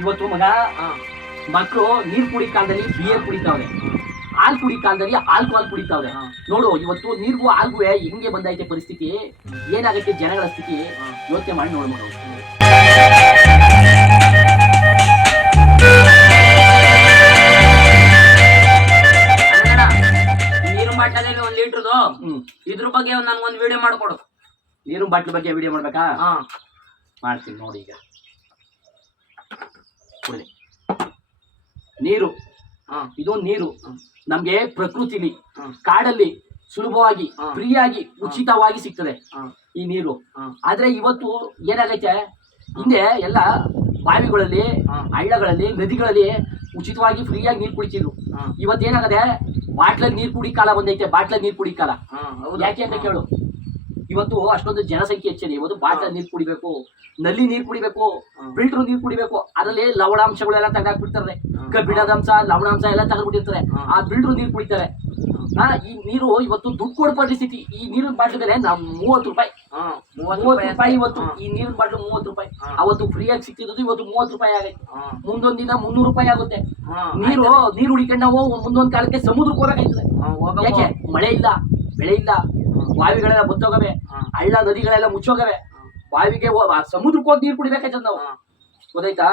ಇವತ್ತು ಮಗ ಮಕ್ಕಳು ನೀರ್ ಕುಡಿ ಕಾಲದಲ್ಲಿ ಬಿಯರ್ ಕುಡಿತಾವ್ರೆ, ಹಾಲ್ ಕುಡಿ ಕಾಲದಲ್ಲಿ ಆಲ್ಕೋಹಾಲ್ ಕುಡಿತಾವ್ರೆ. ನೋಡು ಇವತ್ತು ನೀರ್ಗೂ ಹಾಲ್ಗೂ ಹೆಂಗೆ ಬಂದೈತೆ ಪರಿಸ್ಥಿತಿ, ಏನಾಗೈತೆ ಜನಗಳ ಸ್ಥಿತಿ ಯೋಚನೆ ಮಾಡಿ ನೋಡು ಮಗ. ನೀರು ಬಾಟ್ಲಲ್ಲಿ 1 ಲೀಟರ್ದು ಇದ್ರ ಬಗ್ಗೆ ನನ್ಗೊಂದು ವಿಡಿಯೋ ಮಾಡ್ಕೊಡು. ನೀರು ಬಾಟ್ಲ್ ಬಗ್ಗೆ ವಿಡಿಯೋ ಮಾಡ್ಬೇಕಾ? ಮಾಡ್ತೀನಿ ನೋಡಿ. ಈಗ ನೀರು, ಇದು ನೀರು ನಮ್ಗೆ ಪ್ರಕೃತಿಲಿ ಕಾಡಲ್ಲಿ ಸುಲಭವಾಗಿ ಫ್ರೀಯಾಗಿ ಉಚಿತವಾಗಿ ಸಿಗ್ತದೆ ಈ ನೀರು. ಆದ್ರೆ ಇವತ್ತು ಏನಾಗೈತೆ, ಹಿಂದೆ ಎಲ್ಲ ಬಾವಿಗಳಲ್ಲಿ ಹಳ್ಳಗಳಲ್ಲಿ ನದಿಗಳಲ್ಲಿ ಉಚಿತವಾಗಿ ಫ್ರೀಯಾಗಿ ನೀರು ಕುಡಿತಿದ್ರು. ಇವತ್ತೇನಾಗದೆ ಬಾಟ್ಲಲ್ಲಿ ನೀರು ಕುಡಿ ಕಾಲ ಬಂದೈತೆ, ಬಾಟ್ಲಲ್ಲಿ ನೀರು ಕುಡಿ ಕಾಲ. ಯಾಕೆ ಅಂತ ಕೇಳು, ಇವತ್ತು ಅಷ್ಟೊಂದು ಜನಸಂಖ್ಯೆ ಹೆಚ್ಚಿದೆ. ಇವತ್ತು ಬಾಟ್ಲಲ್ಲಿ ನೀರು ಕುಡಿಬೇಕು, ನಲ್ಲಿ ನೀರು ಕುಡಿಬೇಕು, ಫಿಲ್ಟರ್ ನೀರು ಕುಡಿಬೇಕು. ಅದರಲ್ಲಿ ಲವಣಾಂಶಗಳೆಲ್ಲ ತೆಗೆದಾಕ್ಬಿಡ್ತಾರೆ, ಕಬ್ಬಿಣದಂಶ ಲವಣಾಂಶ ಎಲ್ಲ ತೆಗೆದ್ಬಿಟ್ಟಿರ್ತಾರೆ. ಆ ಫಿಲ್ಟರ್ ನೀರು ಕುಡಿತಾರೆ. ಈ ನೀರು ಇವತ್ತು ದುಡ್ಡು ಕೊಡೋ ಪರಿಸ್ಥಿತಿ. ಈ ನೀರಿನ ಬಾಟ್ಲ ಬೆಲೆ 30 ರೂಪಾಯಿ. 30 ರೂಪಾಯಿ ಇವತ್ತು ಈ ನೀರಿನ ಬಾಟ್ಲು 30 ರೂಪಾಯಿ. ಅವತ್ತು ಫ್ರೀಯಾಗಿ ಸಿಕ್ತಿದ್ದು ಇವತ್ತು 30 ರೂಪಾಯಿ ಆಗೈತೆ. ಮುಂದೊಂದ್ ದಿನ 300 ರೂಪಾಯಿ ಆಗುತ್ತೆ. ನೀರು ಹುಡಿಕೊಂಡು ನಾವು ಮುಂದೊಂದ್ ಕಾಲಕ್ಕೆ ಸಮುದ್ರಕ್ಕೆ ಹೋಗಬೇಕಾಯ್ತದೆ. ಯಾಕೆ? ಮಳೆ ಇಲ್ಲ, ಬೆಳೆ ಇಲ್ಲ, ಬಾವಿಗಳೆಲ್ಲ ಬತ್ತೋಗವೆ, ಹಳ್ಳ ನದಿಗಳೆಲ್ಲ ಮುಚ್ಚೋಗವೆ. ಬಾವಿಗೆ ಸಮುದ್ರಕ್ಕೆ ಹೋಗಿ ನೀರು ಕುಡಿಬೇಕಾಯ್ತದ ನಾವು. ಗೊತ್ತಾಯ್ತಾ?